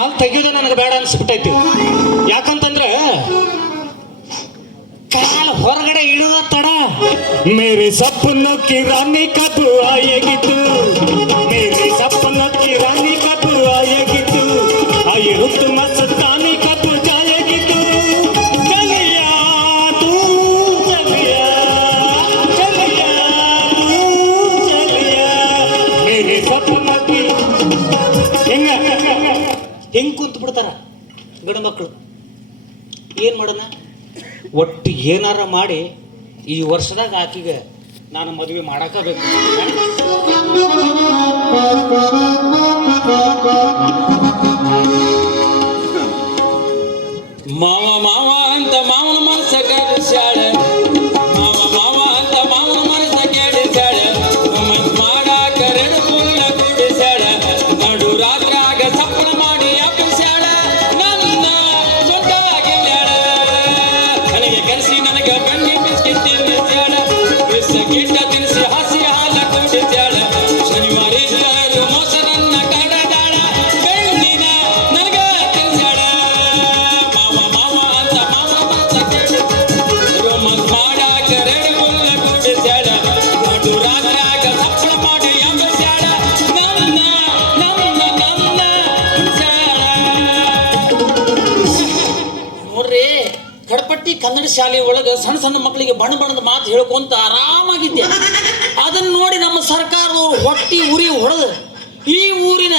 ಕಾಲ್ ತೆಗಿಯೋದು ನನಗೆ ಬೇಡ ಅನ್ಸ್ಬಿಟ್ಟೈತಿ. ಯಾಕಂತಂದ್ರೆ ಕಾಲ್ ಹೊರಗಡೆ ಇಳಿದ ತಡ ಮೇರೆ ಸಪ್ಪನೋ ಕಿ ರಾನಿ ಕಬು ಆಯೇಗಿತ್ತು, ಮೇರೆ ಸಪ್ಪನೋ ಕಿ ರಾನಿ ಕಬು ಆಯೇಗಿತ್ತು, ಆಯೆ ರುತ್ತು ಮಸ್ತಾನಿ ಕಬು ಜಾಯೇಗಿತ್ತು, ಚಲಿಯಾ ತೂ ಚಲಿಯಾ, ಚಲಿಯಾ ತೂ ಚಲಿಯಾ, ಮೇರೆ ಸಪ್ಪನೋ ಕಿ. ಹೆಂಗ್ ಕುಂತ ಬಿಡ್ತಾರ ಗಂಡು ಮಕ್ಕಳು. ಏನ್ ಮಾಡೋಣ, ಒಟ್ಟು ಏನಾರ ಮಾಡಿ ಈ ವರ್ಷದಾಗ ಆಕಿಗೆ ನಾನು ಮದುವೆ ಮಾಡಾಕಬೇಕು. ಮಾವ ಮಾವ ಅಂತ ಮಾವನ ಮನಸ್ಸ ಕೆಡಿಸ್ಯಾಳ, ಮಾವ ಮಾವ ಅಂತ ಮಾವನ ಮನಸ್ಸ ಕೆಡಿಸ್ಯಾಳ, ಮಾಡಾಕ ರೆಡು ಪುಲ್ಲ ಕುಡಿಸ್ಯಾಳ, ನಡು ರಾತ್ರಿಯಾಗ ಸಪ್ಪಳ ಮಾಡಿ ಅಪ್ಪಿಸ್ಯಾಳ, ನನ್ನ ಸೊಟ್ಟಾಗಿಲ್ಯಾಳ, ನನಗೆ ಕರೆಸಿ ನನಗೆ ಬೆಣ್ಣೆ ಬಿಸ್ಕಿಟ್ ತಿನ್ನಿಸ್ಯಾಳ, ಬಿಸ್ಕಿಟ್ಟ ತಿನ್ನಿಸಿ ಹಸಿ ಹಾಲ ಕುಡಿಸ್ಯಾಳ, ಶನಿವಾರ ಇದ್ದರು ಮೊಸರನ್ನ ಕಡದಾಳ, ಬೆಣ್ಣಿನ ನನಗ ತಿನ್ಸ್ಯಾಳ. ಮಾವ ಮಾವ ಅಂತ ಮಾವ ಮನಸ್ಸ ಕೆಡಿಸ್ಯಾಳ, ರೋಮನ್ ಮಾಡಾಕ ರೆಡು ಪುಲ್ಲ ಕುಡಿಸ್ಯಾಳ, ನಡು ರಾತ್ರಿಯಾಗ ಸಪ್ಪಳ ಮಾಡಿ ಅಪ್ಪಿಸ್ಯಾಳ, ನನ್ನ ನನ್ನ ನನ್ನ ತಿನ್ಸ್ಯಾಳ. ನೋಡ್ರಿ, ಕಡಪಟ್ಟಿ ಕನ್ನಡ ಶಾಲೆ ಒಳಗೆ ಸಣ್ಣ ಸಣ್ಣ ಮಕ್ಕಳಿಗೆ ಬಣ್ಣ ಬಣ್ಣದ ಮಾತು ಹೇಳ್ಕೊಂತ ಆರಾಮಾಗಿದ್ದೆ. ಅದನ್ನ ನೋಡಿ ನಮ್ಮ ಸರ್ಕಾರದವರು ಹೊಟ್ಟಿ ಉರಿ ಹೊಡೆದು ಈ ಊರಿನ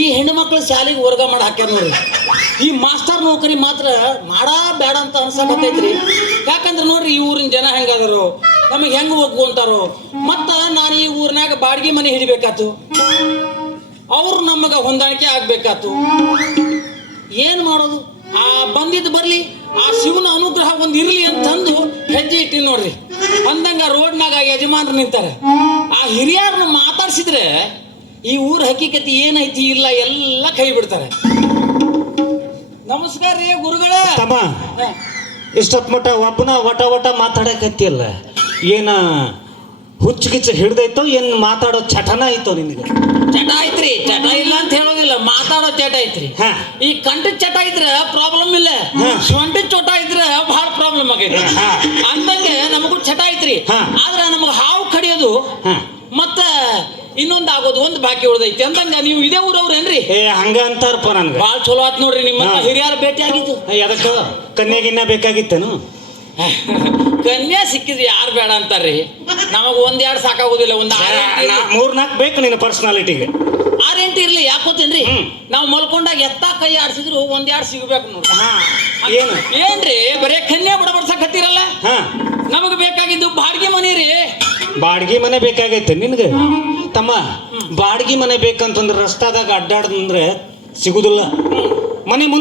ಈ ಹೆಣ್ಣು ಮಕ್ಕಳ ಶಾಲೆಗೆ ವರ್ಗ ಮಾಡಿ ಹಾಕ್ಯಾರ ನೋಡ್ರಿ. ಈ ಮಾಸ್ಟರ್ ನೌಕರಿ ಮಾತ್ರ ಮಾಡಾ ಬೇಡ ಅಂತ ಅನ್ಸಕತ್ತೈತ್ರಿ. ಯಾಕಂದ್ರೆ ನೋಡ್ರಿ, ಈ ಊರಿನ ಜನ ಹೆಂಗದಾರೋ, ನಮಗೆ ಹೆಂಗೆ ಒಗ್ಕೊಂತಾರೋ, ಮತ್ತ ನಾನು ಈ ಊರಿನಾಗ ಬಾಡಿಗೆ ಮನೆ ಹಿಡಿಬೇಕಾತು, ಅವ್ರು ನಮಗೆ ಹೊಂದಾಣಿಕೆ ಆಗ್ಬೇಕಾತು. ಏನ್ ಮಾಡೋದು, ಆ ಬಂದಿದ್ದು ಬರ್ಲಿ, ಆ ಶಿವನ ಅನುಗ್ರಹ ಒಂದು ಇರ್ಲಿ ಅಂತಂದು ಹೆಜ್ಜೆ ಇಟ್ಟಿ ನೋಡ್ರಿ. ಅಂದಂಗ ರೋಡ್ನಾಗ ಯಜಮಾನ್ರು ನಿಂತಾರೆ. ಆ ಹಿರಿಯರನ್ನ ಮಾತಾಡ್ಸಿದ್ರೆ ಈ ಊರ ಹಕ್ಕಿಕತಿ ಏನೈತಿ ಇಲ್ಲ ಎಲ್ಲ ಕೈ ಬಿಡ್ತಾರೆ. ನಮಸ್ಕಾರ ರೀ ಗುರುಗಳ. ತಮ್ಮ, ಇಷ್ಟೊತ್ ಮಟ್ಟ ಒಬ್ಬನ ಒಟ ಒಟ ಮಾತಾಡಕತ್ತಿಯಲ್ಲ, ಏನ ಹುಚ್ಚುಗಿಚ್ಚ ಹಿಡ್ದೈತೋ ಏನ್ ಮಾತಾಡೋ ಚಟನ ಐತೋ ನಿನಗೆ? ಚಟ ಐತ್ರಿ, ಚಟ ಇಲ್ಲ ಅಂತ ಹೇಳೋದಿಲ್ಲ, ಮಾತಾಡೋ ಚಟ ಐತ್ರಿ. ಈ ಕಂಠ ಚಟ ಇದ್ರೆ ಪ್ರಾಬ್ಲಮ್ ಇಲ್ಲ, ಸ್ವಂಟ ಚೋಟ ಇದ್ರೆ ಬಹಳ ಪ್ರಾಬ್ಲಮ್ ಆಗೈತಿ. ಅಂದಂಗೆ ನಮಗೂ ಚಟ ಐತ್ರಿ. ಆದ್ರೆ ನಮಗ್ ಹಾವು ಕಡಿಯೋದು ಮತ್ತ ಇನ್ನೊಂದು ಆಗೋದು ಒಂದು ಬಾಕಿ ಉಳ್ದೈತಿ. ಅಂದಂಗ ನೀವು ಇದೇ ಊರವ್ರೇನ್ರಿ? ಹಂಗ ಅಂತಾರಪ್ಪ ನನ್ಗೆ. ಭಾಳ ಚಲೋ ಆತ್ ನೋಡ್ರಿ, ನಿಮ್ಮ ಹಿರಿಯರ ಭೇಟಿ ಆಗಿದ್ದು. ಅದಕ್ಕ ಕನ್ಯಾಗಿನ್ನ ಬೇಕಾಗಿತ್ತೇನು? ಕನ್ಯಾ ಸಿಕ್ಕಿದ್ರಿ ಯಾರು ಬೇಡ ಅಂತಾರ್ರಿ. ನಮಗ್ ಒಂದೆರಡು ಸಾಕಾಗೋದಿಲ್ಲ, ಒಂದು 3-4 ಬೇಕು ನಿನ್ನ ಪರ್ಸನಾಲಿಟಿಗೆ. 6-8 ಇರ್ಲಿ, ಯಾಕೋತೇನ್ರಿ, ನಾವು ಮಲ್ಕೊಂಡಾಗ ಎತ್ತ ಕೈ ಆಡ್ಸಿದ್ರು 1-2 ಸಿಗ್ಬೇಕು ನೋಡ್ರಿ. ಏನು ಏನ್ರಿ ಬರೇ ಕನ್ಯಾ ಬಡಬಡ್ಸಕ್ ಹತ್ತಿರಲ್ಲ? ನಮಗ್ ಬೇಕಾಗಿದ್ದು ಬಾಡಿಗೆ ಮನೆ ರೀ. ಬಾಡಿಗೆ ಮನೆ ಬೇಕಾಗೈತೆ ನಿನ್ಗೆ? ತಮ್ಮ, ಬಾಡಿಗೆ ಮನೆ ಬೇಕಂತಂದ್ರೆ ರಸ್ತಾದಾಗ ಅಡ್ಡಾಡ್ದಂದ್ರೆ ಸಿಗುದಿಲ್ಲ. ಮನೆ ಮುಂದೆ